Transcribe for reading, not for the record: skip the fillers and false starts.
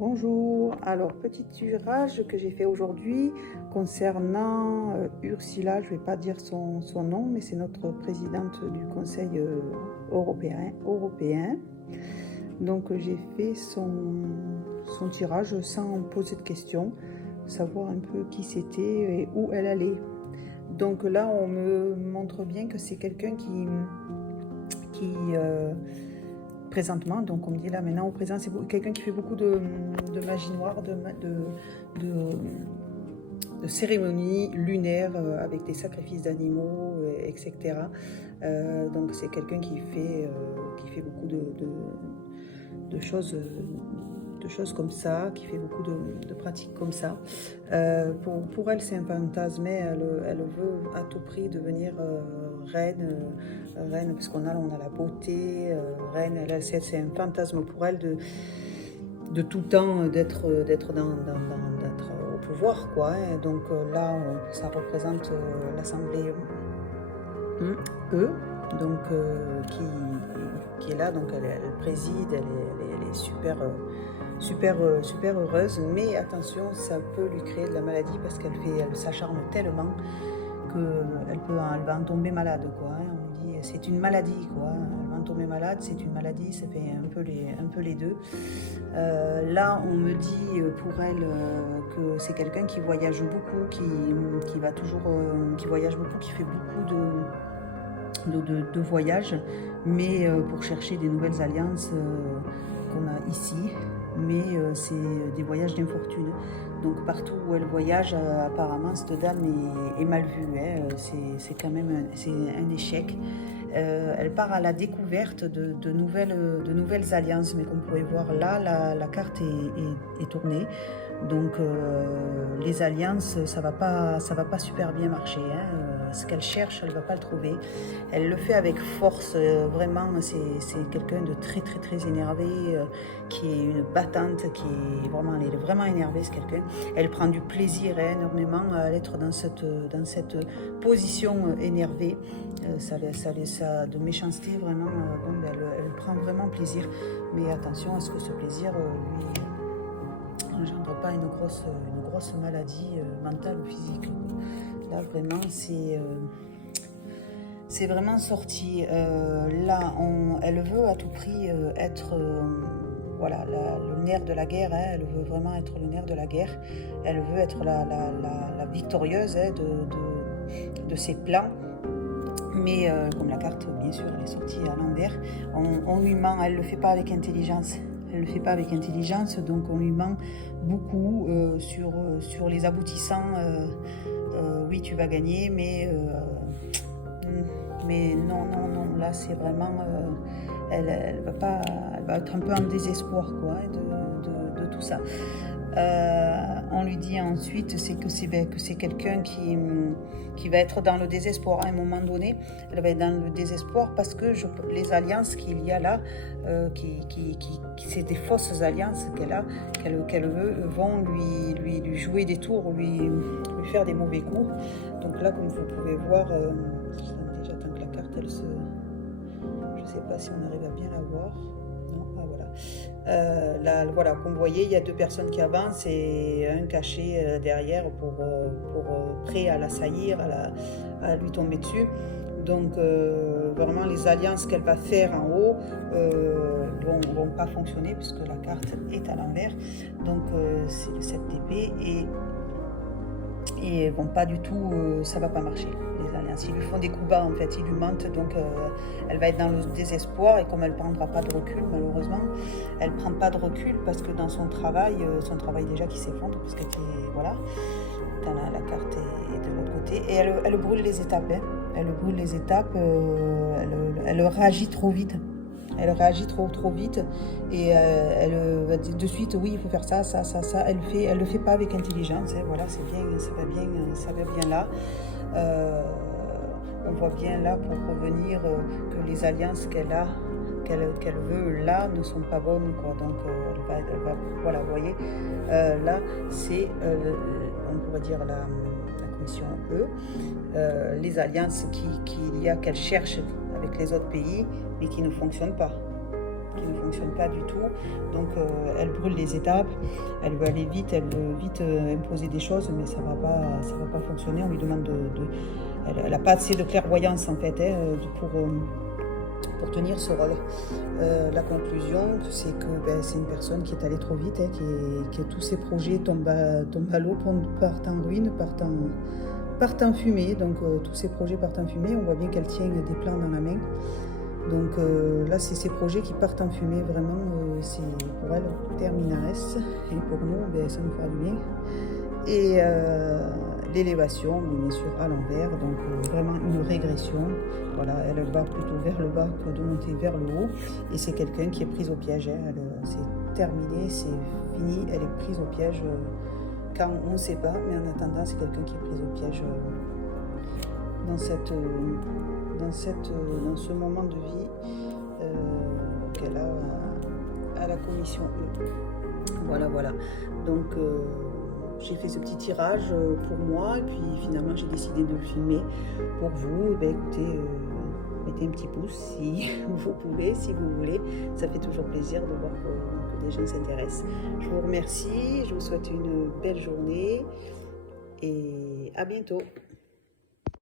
Bonjour, alors petit tirage que j'ai fait aujourd'hui concernant Ursula, je ne vais pas dire son nom, mais c'est notre présidente du Conseil européen. Donc j'ai fait son tirage sans poser de questions, savoir un peu qui c'était et où elle allait. Donc là on me montre bien que c'est quelqu'un qui présentement, donc on me dit là maintenant au présent, c'est quelqu'un qui fait beaucoup de magie noire, de cérémonies lunaires avec des sacrifices d'animaux, etc. Donc c'est quelqu'un qui fait beaucoup de choses comme ça, qui fait beaucoup de pratiques comme ça. Pour elle, c'est un fantasme, mais elle veut à tout prix devenir reine, parce qu'on a la beauté, reine. C'est un fantasme pour elle de tout le temps d'être au pouvoir, quoi. Hein. Donc là, ça représente l'Assemblée donc qui est là, donc elle préside, elle est super heureuse, mais attention, ça peut lui créer de la maladie parce elle s'acharne tellement qu'elle va en tomber malade, quoi. Hein. On dit c'est une maladie, quoi. Elle va en tomber malade, c'est une maladie, ça fait un peu les deux. Là, on me dit pour elle que c'est quelqu'un qui voyage beaucoup, qui voyage beaucoup, qui fait beaucoup de voyages, mais pour chercher des nouvelles alliances qu'on a ici, mais c'est des voyages d'infortune. Donc partout où elle voyage, apparemment cette dame est mal vue, hein. C'est quand même un échec. Elle part à la découverte de nouvelles alliances, mais comme vous pouvez voir là, la carte est tournée. Donc les alliances, ça va pas super bien marcher, hein. Ce qu'elle cherche, elle va pas le trouver. Elle le fait avec force, vraiment. C'est quelqu'un de très énervé, qui est une battante, elle est vraiment énervée, c'est quelqu'un. Elle prend du plaisir, hein, énormément à être dans cette position énervée. Ça de méchanceté, vraiment. Elle prend vraiment plaisir, mais attention à ce que ce plaisir lui n'engendre pas une grosse maladie mentale ou physique. Là vraiment c'est vraiment sorti. Là elle veut à tout prix être le nerf de la guerre, hein. Elle veut vraiment être le nerf de la guerre. Elle veut être la victorieuse, hein, de ses plans. Mais comme la carte, bien sûr, elle est sortie à l'envers, on lui ment. Elle ne le fait pas avec intelligence. Donc on lui ment beaucoup sur les aboutissants. Oui, tu vas gagner, mais non. Là, c'est vraiment, elle va être un peu en désespoir, quoi, hein, de tout ça. On lui dit ensuite que c'est quelqu'un qui va être dans le désespoir à un moment donné. Elle va être dans le désespoir parce que les alliances qu'il y a là, c'est des fausses alliances qu'elle veut, vont lui jouer des tours, lui faire des mauvais coups. Donc là, comme vous pouvez voir, j'attends que la carte je ne sais pas si on arrive à bien la voir. Non, voilà. Voilà, comme vous voyez, il y a deux personnes qui avancent et un caché derrière pour prêt à l'assaillir, à lui tomber dessus. Donc vraiment les alliances qu'elle va faire en haut vont pas fonctionner puisque la carte est à l'envers. Donc c'est le 7 d'épée et vont pas du tout, ça va pas marcher, les alliances. Ils lui font des coups bas, en fait, ils lui mentent, donc elle va être dans le désespoir, et comme elle prendra pas de recul, malheureusement, elle prend pas de recul parce que dans son travail déjà qui s'effondre, parce que voilà, la carte est de l'autre côté, et elle brûle les étapes, hein. Elle brûle les étapes, elle réagit trop vite. Elle réagit trop vite et elle va dire de suite oui il faut faire ça. Elle le fait pas avec intelligence, hein. Voilà, c'est bien, ça va bien là. On voit bien là pour revenir que les alliances qu'elle veut là ne sont pas bonnes, quoi. Donc elle va voilà, vous voyez, là c'est on pourrait dire la commission les alliances qu'elle cherche avec les autres pays mais qui ne fonctionnent pas. qui ne fonctionne pas du tout. Donc elle brûle les étapes, elle veut aller vite, elle veut vite imposer des choses, mais ça va pas fonctionner. On lui demande elle n'a pas assez de clairvoyance en fait pour tenir ce rôle. La conclusion, c'est que c'est une personne qui est allée trop vite, que tous ses projets tombent à l'eau, partent en ruine, partent en fumée. Donc tous ces projets partent en fumée. On voit bien qu'elle tient des plans dans la main. Donc là, c'est ces projets qui partent en fumée. Vraiment, c'est pour elle terminares. Et pour nous, ça nous fera du bien. Et l'élévation, bien sûr, à l'envers. Donc vraiment une régression. Voilà, elle va plutôt vers le bas que de monter vers le haut. Et c'est quelqu'un qui est prise au piège. C'est terminé, c'est fini. Elle est prise au piège quand on ne sait pas. Mais en attendant, c'est quelqu'un qui est prise au piège dans ce moment de vie qu'elle a à la commission E. Voilà. Donc j'ai fait ce petit tirage pour moi et puis finalement j'ai décidé de le filmer pour vous. Écoutez, mettez un petit pouce si vous pouvez, si vous voulez. Ça fait toujours plaisir de voir que des gens s'intéressent. Je vous remercie, je vous souhaite une belle journée et à bientôt.